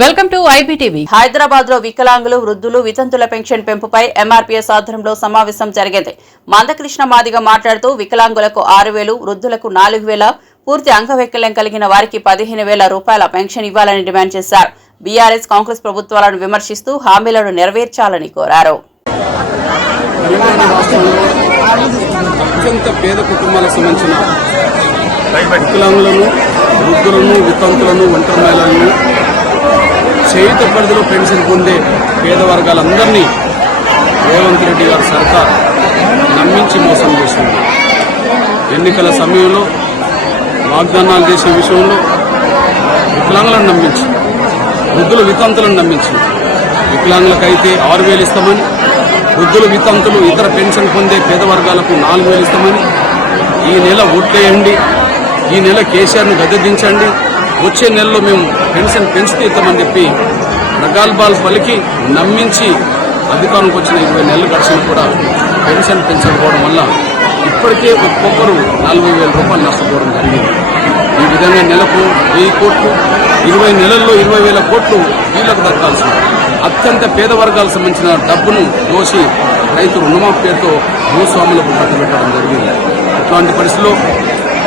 Welcome to IBTV. Hyderabad లో వికలాంగులు, వృద్ధులు, వితంతుల పెన్షన్ పెంపుపై ఎంఆర్పీఎస్ ఆధ్వర్యంలో సమావేశం జరిగింది. మందకృష్ణ మాదిగ మాట్లాడుతూ వికలాంగులకు 6,000, వృద్ధులకు 4,000, పూర్తి అంగవైకల్యం కలిగిన వారికి 15,000 రూపాయల పెన్షన్ ఇవ్వాలని డిమాండ్ చేశారు. బీఆర్ఎస్, కాంగ్రెస్ ప్రభుత్వాలను విమర్శిస్తూ హామీలను నెరవేర్చాలని కోరారు. అత్యంత పేద కుటుంబాలకు సంబంధించిన వికలాంగులను, వృద్ధులను, వితంతులను, ఒంటరి మహిళలను చేయుత పరిధిలో పెన్షన్ పొందే పేద వర్గాలందరినీ రేవంత్ రెడ్డి గారి సర్కార్ నమ్మించి మోసం చేసింది. ఎన్నికల సమయంలో వాగ్దానాలు చేసే విషయంలో వికలాంగులను నమ్మించి, వృద్ధులు, వితంతులను నమ్మించి, వికలాంగులకైతే 6,000 ఇస్తామని, వృద్ధులు, వితంతులు, ఇతర పెన్షన్ పొందే పేద వర్గాలకు 4,000 ఇస్తామని, ఈ నెల ఓట్లేయండి, ఈ నెల కేసీఆర్ను గద్దెదించండి, వచ్చే నెలలో మేము పెన్షన్ పెంచుతూ ఇస్తామని చెప్పి ప్రగల్భాలు పలికి నమ్మించి అధికారంకి వచ్చిన 20 నెలలు గడిచినా కూడా పెన్షన్ పెంచకపోవడం వల్ల ఇప్పటికే ఒక్కొక్కరు 40,000 రూపాయలు నష్టపోవడం జరిగింది. ఈ విధంగా నెలకు 1000 కోట్లు, 20 నెలల్లో 20,000 కోట్లు వీళ్లకు దక్కాల్సి అత్యంత పేద వర్గాలకు సంబంధించిన డబ్బును దోషి రైతు రుణమాఫీ పేరుతో భూస్వాములకు కట్టబెట్టడం జరిగింది. ఇట్లాంటి పరిస్థితుల్లో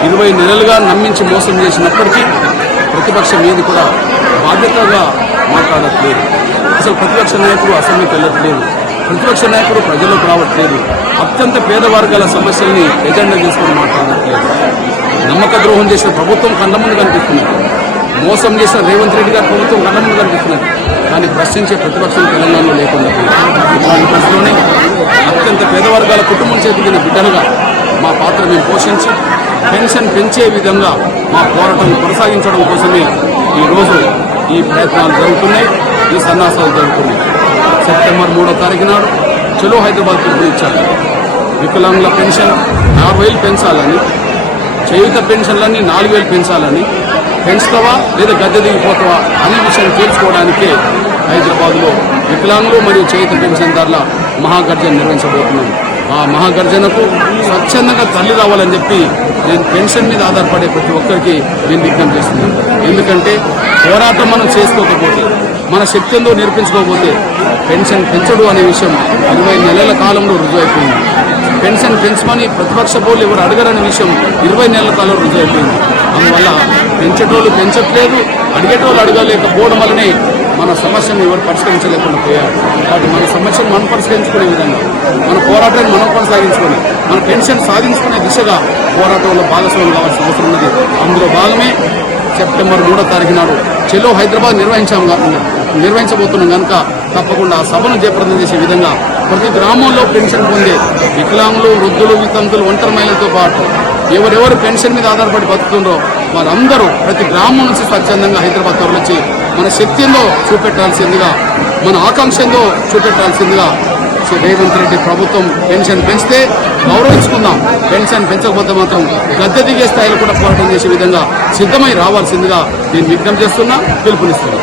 20 నెలలుగా నమ్మించి మోసం చేసినప్పటికీ ప్రతిపక్షం ఏది కూడా బాధ్యతగా మాట్లాడట్లేదు. అసలు ప్రతిపక్ష నాయకుడు అసెంబ్లీకి వెళ్ళట్లేదు, ప్రతిపక్ష నాయకుడు ప్రజలకు రావట్లేదు, అత్యంత పేద వర్గాల సమస్యల్ని ఎజెండా చేసుకుని మాట్లాడట్లేదు. నమ్మక ద్రోహం చేసిన ప్రభుత్వం కళ్ళ ముందు కనిపిస్తున్నది, మోసం చేసిన రేవంత్ రెడ్డి గారి ప్రభుత్వం కళ్ళ ముందు కనిపిస్తున్నది. కానీ ప్రశ్నించే ప్రతిపక్షం తెలంగాణలో లేకుండా ఇట్లాంటి పరిస్థితిలోనే అత్యంత పేద వర్గాల కుటుంబం చేతికిన బిడ్డలుగా మా పాత్ర మేము పోషించి పెన్షన్ పెంచే విధంగా మా పోరాటం కొనసాగించడం కోసమే ఈరోజు ఈ ప్రయత్నాలు జరుగుతున్నాయి, ఈ సన్నాసాలు జరుగుతున్నాయి. సెప్టెంబర్ 3వ తారీఖు నాడు చలో హైదరాబాద్ పిలుపునిచ్చారు. వికలాంగుల పెన్షన్ 40,000 పెంచాలని, చేయుత పెన్షన్లన్నీ 4,000 పెంచాలని, పెంచుతావా లేదా గద్దె దిగిపోతావా అనే విషయం తేల్చుకోవడానికే హైదరాబాద్లో వికలాంగులు మరియు చేయుత పెన్షన్దారుల మహాగర్జన నిర్వహించబోతున్నాం. ఆ మహాగర్జనకు స్వచ్ఛందంగా తల్లి రావాలని చెప్పి నేను పెన్షన్ మీద ఆధారపడే ప్రతి ఒక్కరికి నేను విజ్ఞప్తి చేస్తున్నాను. ఎందుకంటే పోరాటం మనం చేసుకోకపోతే, మన శక్తి ఎంతో నేర్పించుకోకపోతే పెన్షన్ పెంచడు అనే విషయం 20 నెలల కాలంలో రుజువైపోయింది. పెన్షన్ పెంచమని ప్రతిపక్ష పోలు ఎవరు అడగరనే విషయం 20 నెలల కాలంలో రుజువైపోయింది. అందువల్ల పెంచేటోళ్ళు పెంచట్లేదు, అడిగేటోళ్ళు అడగలేకపోవడం వల్లనే మన సమస్యను ఎవరు పరిష్కరించలేకుండా పోయారు. కాబట్టి మన సమస్యను మనం పరిష్కరించుకునే విధంగా, మన పోరాటాన్ని మనం కొనసాగించుకొని, మన పెన్షన్ సాధించుకునే దిశగా పోరాటంలో భాగస్వామ్యం కావాల్సిన అవసరం ఉన్నది. అందులో భాగమే సెప్టెంబర్ 3వ తారీఖు నాడు చెలో హైదరాబాద్ నిర్వహించబోతున్నాం కనుక తప్పకుండా ఆ సభను జయప్రదం చేసే విధంగా ప్రతి గ్రామంలో పెన్షన్ పొందే వికలాంగులు, వృద్ధులు, వితంతులు, ఒంటరి మహిళలతో పాటు ఎవరెవరు పెన్షన్ మీద ఆధారపడి బతుకుతుందో వారందరూ ప్రతి గ్రామం నుంచి స్వచ్ఛందంగా హైదరాబాద్ తరలించి మన శక్తి ఏందో చూపెట్టాల్సిందిగా, మన ఆకాంక్ష ఏందో చూపెట్టాల్సిందిగా రేవంత్ రెడ్డి ప్రభుత్వం పెన్షన్ పెంచితే గౌరవించుకుందాం, పెన్షన్ పెంచకపోతే మాత్రం గద్దె దిగే స్థాయిలో కూడా పోరాటం చేసే విధంగా సిద్ధమై రావాల్సిందిగా నేను విజ్ఞప్తి చేస్తున్నా, పిలుపునిస్తున్నా.